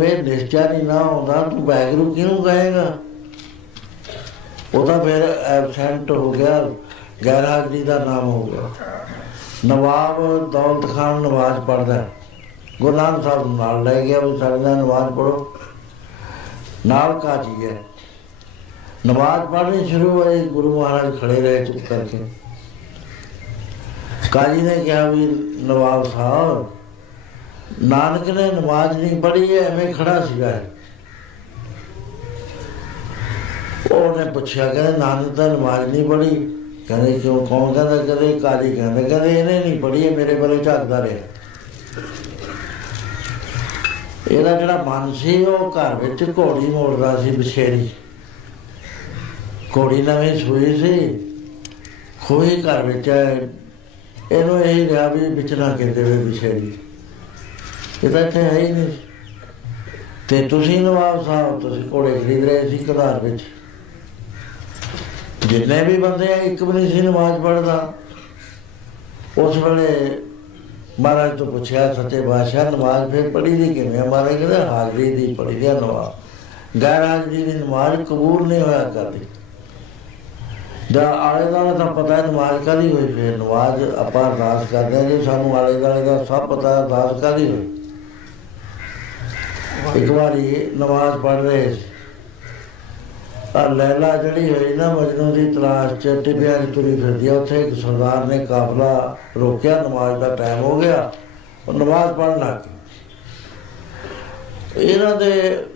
ਵੇ ਨਿਸ਼ਚੈ ਨਹੀਂ ਨਾ ਹੁੰਦਾ ਤੂੰ ਵੈਗਰੂ ਕਿਹਨੂੰ ਕਹੇਗਾ? ਉਹਦਾ ਫਿਰ ਐਬਸੈਂਟ ਹੋ ਗਿਆ ਗੈਰ ਹਾਜ਼ਰੀ ਦਾ ਨਾਮ ਹੋ ਗਿਆ। ਨਵਾਬ ਦੌਲਤ ਖਾਨ ਨਵਾਜ਼ ਪੜਦਾ ਗੁਰੂ ਸਾਹਿਬ ਨਾਲ ਲੈ ਗਿਆ ਵੀ ਸਾਡੇ ਨਵਾਜ਼ ਪੜੋ ਨਾਲ ਕਾਜੀ ਹੈ। ਨਮਾਜ਼ ਪੜ੍ਹਨੀ ਸ਼ੁਰੂ ਹੋਈ, ਗੁਰੂ ਮਹਾਰਾਜ ਖੜੇ ਰਹੇ ਚੁੱਪ ਕਰਕੇ। ਕਾਜੀ ਨੇ ਕਿਹਾ ਵੀ ਨਵਾਬ ਸਾਹਿਬ ਨਾਨਕ ਨੇ ਨਮਾਜ਼ ਨਹੀਂ ਪੜ੍ਹੀ ਹੈ, ਐਵੇਂ ਖੜਾ ਸੀਗਾ। ਉਹਨੇ ਪੁੱਛਿਆ ਕਹਿੰਦਾ ਨਾਨਕ ਤਾਂ ਨਮਾਜ਼ ਨਹੀਂ ਪੜ੍ਹੀ? ਕਹਿੰਦੇ ਕਿਉਂ? ਕੌਣ ਕਹਿੰਦਾ? ਕਹਿੰਦੇ ਕਾਜੀ ਕਹਿੰਦੇ। ਕਹਿੰਦੇ ਇਹਨੇ ਨਹੀਂ ਪੜ੍ਹੀ ਮੇਰੇ ਬਾਰੇ ਝਾਕਦਾ ਰਿਹਾ। ਇਹਦਾ ਜਿਹੜਾ ਮਨ ਸੀ ਉਹ ਘਰ ਵਿੱਚ ਘੋੜੀ ਮੋੜਦਾ ਸੀ ਬਛੇਰੀ। ਘੋੜੀ ਨਵੀਂ ਸੂਈ ਸੀ। ਖੋਈ ਘਰ ਵਿੱਚ ਹੈ। ਇਹਨੂੰ ਇਹ ਰਿਹਾ ਵੀ ਵਿਚਣਾ ਕਹਿੰਦੇ ਵੇ ਬਛੇਰੀ। ਇਹ ਤਾਂ ਇੱਥੇ ਹੈ ਹੀ ਨਹੀਂ। ਤੇ ਤੁਸੀਂ ਨਵਾਬ ਸਾਹਿਬ, ਤੁਸੀਂ ਘੋੜੇ ਖਰੀਦ ਰਹੇ ਸੀ ਕਧਾਰ ਵਿੱਚ। ਜਿੰਨੇ ਵੀ ਬੰਦੇ ਆ, ਇੱਕ ਵੀ ਸੀ ਨਮਾਜ਼ ਪੜ੍ਹਦਾ। ਉਸ ਵੇਲੇ ਮਹਾਰਾਜ ਤੋਂ ਪੁੱਛਿਆ, ਸੱਚੇ ਬਾਦਸ਼ਾਹ ਨਮਾਜ਼ ਫਿਰ ਪੜ੍ਹੀ ਦੀ ਕਿਵੇਂ ਮਹਾਰਾਜ ਕਹਿੰਦੇ, ਹਾਜ਼ਰੀ ਦੀ ਪੜ੍ਹੀ ਦੀ ਆ ਨਮਾਜ਼ ਦੀ ਨਮਾਜ਼ ਕਬੂਲ ਨਹੀਂ ਹੋਇਆ ਕਰਦੀ ਦਾ ਆਲੇ ਦੁਆਲੇ ਦਾ ਪਤਾ ਹੈ ਨਮਾਜ਼ ਕਾਦੀ ਹੋਈ, ਫਿਰ ਨਮਾਜ਼ ਆਪਾਂ ਅਰਦਾਸ ਕਰਦੇ ਹਾਂ ਜੀ, ਸਾਨੂੰ ਆਲੇ ਦੁਆਲੇ ਦਾ ਸਭ ਪਤਾ ਅਰਦਾਸ ਕਾਦੀ ਹੋਈ। ਇੱਕ ਵਾਰੀ ਨਮਾਜ਼ ਪੜ੍ਹ ਰਹੇ ਸੀ। ਲੈਲਾ ਜਿਹੜੀ ਹੋਈ ਨਾ ਮਜਨੂ ਦੀ ਤਲਾਸ਼ ਚ ਟਿਬਿਆ ਦੀ ਤੁਰੀ ਫਿਰਦੀ ਉੱਥੇ ਇੱਕ ਸਰਦਾਰ ਨੇ ਕਾਫਲਾ ਰੋਕਿਆ, ਨਮਾਜ਼ ਦਾ ਟਾਈਮ ਹੋ ਗਿਆ, ਉਹ ਨਮਾਜ਼ ਪੜ੍ਹਨ ਲੱਗ ਇਹਨਾਂ ਦੇ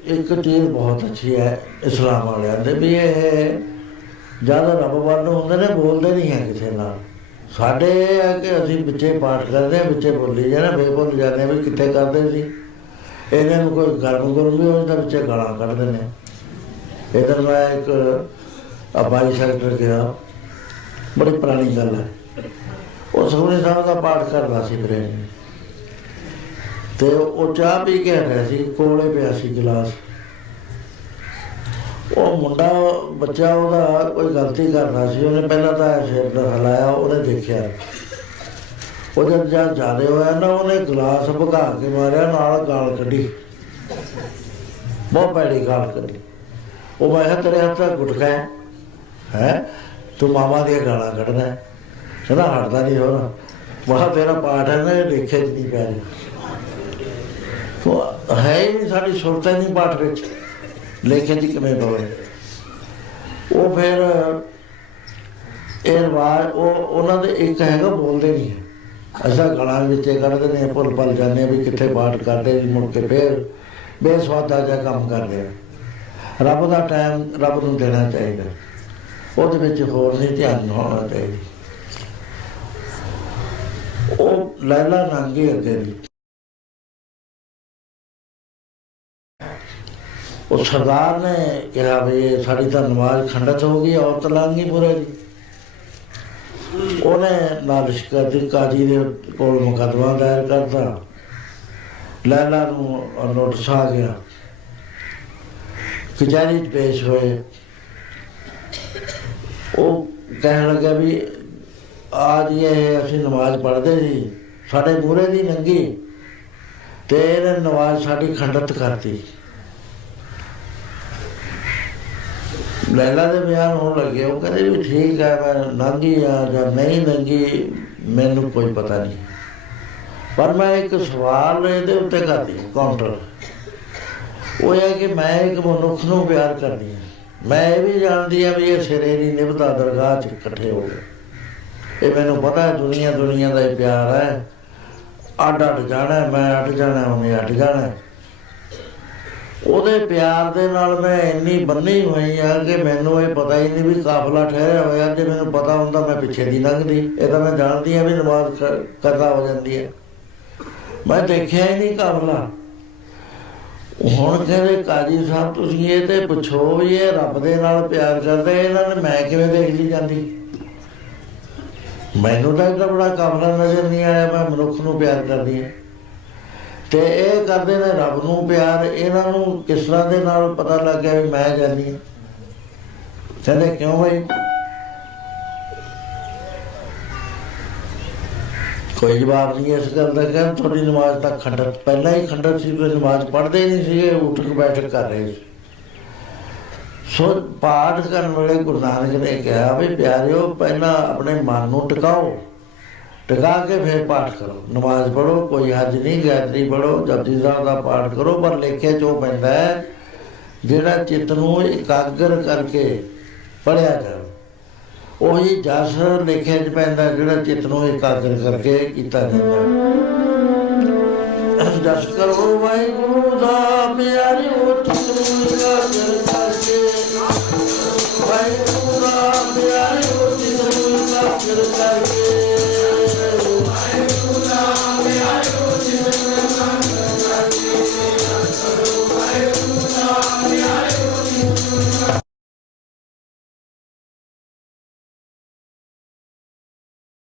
ਇੱਕ ਚੀਜ਼ ਬਹੁਤ ਅੱਛੀ ਹੈ, ਇਸਲਾਮ ਵਾਲਿਆਂ ਦੇ ਵੀ ਇਹ ਜਦ ਰੱਬ ਵੱਲ ਹੁੰਦੇ ਨੇ, ਬੋਲਦੇ ਨਹੀਂ ਹੈ ਕਿਸੇ ਨਾਲ। ਸਾਡੇ ਇਹ ਹੈ ਕਿ ਅਸੀਂ ਵਿੱਚੇ ਪਾਠ ਕਰਦੇ ਹਾਂ ਵਿੱਚੇ ਬੋਲੀ ਜਾਂਦੇ ਬੇਬੋਲ ਜਾਂਦੇ ਵੀ ਕਿੱਥੇ ਕਰਦੇ ਸੀ। ਇਹਨਾਂ ਨੂੰ ਕੋਈ ਗਰਮ ਗੁਰਮ ਵੀ ਹੋ ਜਾਂਦਾ ਵਿੱਚੇ ਗਾਲਾਂ ਕੱਢਦੇ ਨੇ ਇਧਰ ਮੈਂ ਇੱਕ ਅਬਾਈ ਸੈਕਟਰ ਗਿਆ। ਬੜੀ ਪੁਰਾਣੀ ਗੱਲ ਹੈ। ਉਹ ਸੋਹਣੇ ਸਾਹਿਬ ਦਾ ਪਾਠ ਕਰਦਾ ਸੀ ਮੇਰੇ। ਤੇ ਉਹ ਚਾਹ ਪੀ ਕੇ ਹਟਿਆ ਸੀ, ਕੋਲੇ ਪਿਆ ਸੀ ਗਲਾਸ। ਉਹ ਮੁੰਡਾ, ਬੱਚਾ ਉਹਦਾ ਕੋਈ ਗਲਤੀ ਕਰਦਾ ਸੀ, ਉਹਨੇ ਪਹਿਲਾਂ ਤਾਂ ਸਿਰ ਦਾ ਹਲਾਇਆ ਉਹਨੇ ਦੇਖਿਆ। ਉਹ ਜਦ ਜਦ ਜਾਦੇ ਹੋਇਆ ਨਾ, ਉਹਨੇ ਗਲਾਸ ਭਗਾ ਕੇ ਮਾਰਿਆ, ਨਾਲ ਗਾਲ ਕੱਢੀ। ਬਹੁਤ ਪੈੜੀ ਗਾਲ ਕੱਢੀ। ਉਹ ਮੈਂ ਕਿਹਾ, ਤੇਰੇ ਹੱਥ ਦਾ ਗੁਟਕਾ ਹੈ? ਹੈ? ਤੂੰ ਮਾਮਾ ਦੀਆਂ ਗਾਲਾਂ ਕੱਢਦਾ ਹੈ। ਕਹਿੰਦਾ, ਹਟਦਾ ਨਹੀਂ ਹੋਰ। ਵਾਹ ਤੇਰਾ ਪਾਠ ਹੈ ਨਾ ਦੇਖੇ ਚ ਨਹੀਂ ਪੈ ਰਿਹਾ ਹੈ ਹੀ ਨਹੀਂ, ਸਾਡੀ ਸੁਰਤ ਹੀ ਨਹੀਂ ਪਾਠ ਵਿੱਚ। ਲੇਖੇ ਦੀ ਕਿਵੇਂ ਬੋਲੇ? ਉਹ ਫਿਰ, ਇਹ ਰਿਵਾਜ, ਉਹ, ਉਹਨਾਂ ਦੇ ਇੱਕ ਹੈਗਾ, ਬੋਲਦੇ ਨਹੀਂ ਅਸਾਂ ਗਲਾਂ ਵਿੱਚ ਕੱਢਦੇ ਨੇ ਭੁੱਲ ਭੱਲ ਜਾਂਦੇ ਵੀ ਕਿੱਥੇ ਪਾਠ ਕਰਦੇ ਮੁੜ ਕੇ ਫੇਰ ਬੇਸਵਾਦਾ ਜਿਹਾ ਕੰਮ ਕਰਦੇ ਆ। ਰੱਬ ਦਾ ਟਾਈਮ ਰੱਬ ਨੂੰ ਦੇਣਾ ਚਾਹੀਦਾ। ਉਹਦੇ ਵਿੱਚ ਹੋਰ ਨਹੀਂ ਧਿਆਨ ਹੋਣਾ ਚਾਹੀਦਾ। ਉਹ ਲੈਲਾ ਨੰਗੇ ਅੱਗੇ ਦੀ। ਉਹ ਸਰਦਾਰ ਨੇ ਕਿਹਾ ਵੀ ਸਾਡੀ ਤਾਂ ਨਮਾਜ਼ ਖੰਡਤ ਹੋ ਗਈ, ਔਰਤ ਲਾਂਗੀ ਪੂਰੇ ਦੀ। ਉਹਨੇ ਨਾਲ ਸ਼ਿਕਾਇਤ ਕਾਜੀ ਦੇ ਕੋਲ ਮੁਕੱਦਮਾ ਦਾਇਰ ਕਰਤਾ। ਲੈਲਾ ਨੂੰ ਨੋਟਿਸ ਆ ਗਿਆ। ਕਚਹਿਰੀ ਪੇਸ਼ ਹੋਏ। ਉਹ ਕਹਿਣ ਲੱਗਾ ਵੀ ਅੱਜ ਇਹ ਅਸੀਂ ਨਮਾਜ਼ ਪੜ੍ਹਦੇ ਸੀ ਸਾਡੇ ਮੂਹਰੇ ਦੀ ਨੰਗੀ। ਤੇ ਇਹਨੇ ਨਮਾਜ਼ ਸਾਡੀ ਖੰਡਤ ਕਰਤੀ। ਲੈਲਾ ਦੇ ਬਿਆਨ ਹੋਣ ਲੱਗੇ, ਉਹ ਕਹਿੰਦੇ ਵੀ ਠੀਕ ਹੈ ਮੈਂ ਨੰਗੀ ਆ ਜਾਂ ਨਹੀਂ ਨੰਗੀ, ਮੈਨੂੰ ਕੋਈ ਪਤਾ ਨਹੀਂ। ਪਰ ਮੈਂ ਇੱਕ ਸਵਾਲ ਇਹਦੇ ਉੱਤੇ ਕਰਦੀ ਕਾਊਂਟਰ ਉਹ ਹੈ ਕਿ ਮੈਂ ਇੱਕ ਮਨੁੱਖ ਨੂੰ ਪਿਆਰ ਕਰਦੀ ਹਾਂ। ਮੈਂ ਇਹ ਵੀ ਜਾਣਦੀ ਹਾਂ ਵੀ ਇਹ ਸਿਰੇ ਨਹੀਂ ਨਿਭਦਾ ਦਰਗਾਹ 'ਚ ਇਕੱਠੇ ਹੋ ਗਏ। ਇਹ ਮੈਨੂੰ ਪਤਾ ਹੈ ਦੁਨੀਆ ਦੁਨੀਆ ਦਾ ਹੀ ਪਿਆਰ ਹੈ। ਅੱਡ ਅੱਡ ਜਾਣਾ ਮੈਂ ਅੱਡ ਜਾਣਾ, ਉਹਨੇ ਅੱਡ ਜਾਣਾ ਉਹਦੇ ਪਿਆਰ ਦੇ ਨਾਲ ਮੈਂ ਇੰਨੀ ਬੰਨੀ ਹੋਈ ਆ ਕਿ ਮੈਨੂੰ ਇਹ ਪਤਾ ਹੀ ਨਹੀਂ ਵੀ ਕਾਫਲਾ ਠਹਿਰਿਆ ਹੋਇਆ ਜੇ ਮੈਨੂੰ ਪਤਾ ਹੁੰਦਾ ਮੈਂ ਪਿੱਛੇ ਦੀ ਲੰਘਦੀ। ਇਹ ਤਾਂ ਮੈਂ ਜਾਣਦੀ ਆ ਵੀ ਨਮਾਜ਼ ਕ- ਹੋ ਜਾਂਦੀ ਹੈ ਮੈਂ ਦੇਖਿਆ ਹੀ ਨਹੀਂ ਕਾਫਲਾ। ਹੁਣ ਕਹਿੰਦੇ ਕਾਜੀ ਸਾਹਿਬ, ਤੁਸੀਂ ਇਹ ਤੇ ਪੁੱਛੋ ਵੀ ਇਹ ਰੱਬ ਦੇ ਨਾਲ ਪਿਆਰ ਕਰਦੇ, ਇਹਨਾਂ ਨੇ ਮੈਂ ਕਿਵੇਂ ਦੇਖ ਲਈ ਜਾਂਦੀ? ਮੈਨੂੰ ਤਾਂ ਇਹਦਾ ਬੜਾ ਕਾਫਲਾ ਨਜ਼ਰ ਨਹੀਂ ਆਇਆ, ਮੈਂ ਮਨੁੱਖ ਨੂੰ ਪਿਆਰ ਕਰਦੀ ਹਾਂ ਤੇ ਇਹ ਕਰਦੇ ਨੇ ਰੱਬ ਨੂੰ ਪਿਆਰ, ਇਹਨਾਂ ਨੂੰ ਕਿਸ ਤਰ੍ਹਾਂ ਦੇ ਨਾਲ ਪਤਾ ਲੱਗ ਗਿਆ ਵੀ ਮੈਂ ਜਾਨੀ ਹਾਂ। ਕਹਿੰਦੇ ਕਿਉਂ ਬਈ? ਕੋਈ ਜਵਾਬ ਨਹੀਂ ਇਸ ਗੱਲ ਦਾ ਕਿ ਤੁਹਾਡੀ ਨਮਾਜ਼ ਤਾਂ ਖੰਡਰ, ਪਹਿਲਾਂ ਹੀ ਖੰਡਰ ਸੀ ਤੁਸੀਂ ਨਮਾਜ਼ ਪੜ੍ਹਦੇ ਹੀ ਨਹੀਂ ਸੀਗੇ, ਉੱਠ ਕੇ ਬੈਠ ਕਰ ਰਹੇ ਸੀ। ਸੋ ਪਾਠ ਕਰਨ ਵੇਲੇ ਗੁਰੂ ਨਾਨਕ ਨੇ ਕਿਹਾ ਵੀ ਪਿਆਰਿਓ, ਪਹਿਲਾਂ ਆਪਣੇ ਮਨ ਨੂੰ ਟਿਕਾਓ। ਟਿਕਾ ਕੇ ਫਿਰ ਪਾਠ ਕਰੋ। ਨਮਾਜ਼ ਪੜੋ ਕੋਈ ਹੱਜ ਨਹੀਂ ਗਾਇਤਰੀ ਪੜੋ ਜਪਜੀ ਸਾਹਿਬ ਦਾ ਪਾਠ ਕਰੋ, ਪਰ ਲੇਖੇ ਚੋਂ ਪੈਂਦਾ ਹੈ, ਜਿਹੜਾ ਚਿੱਤ ਨੂੰ ਇਕਾਗਰ ਕਰਕੇ ਪੜਿਆ ਜਾਵੇ। ਉਹੀ ਜਸ ਲਿਖੇ ਚ ਪੈਂਦਾ ਜਿਹੜਾ ਚਿੱਤ ਨੂੰ ਇਕਾਗਰ ਕਰਕੇ ਕੀਤਾ ਜਾਂਦਾ ਜਸ ਕਰੋ ਵਾਹਿਗੁਰੂ ਦਾ ਪਿਆਰਿਓ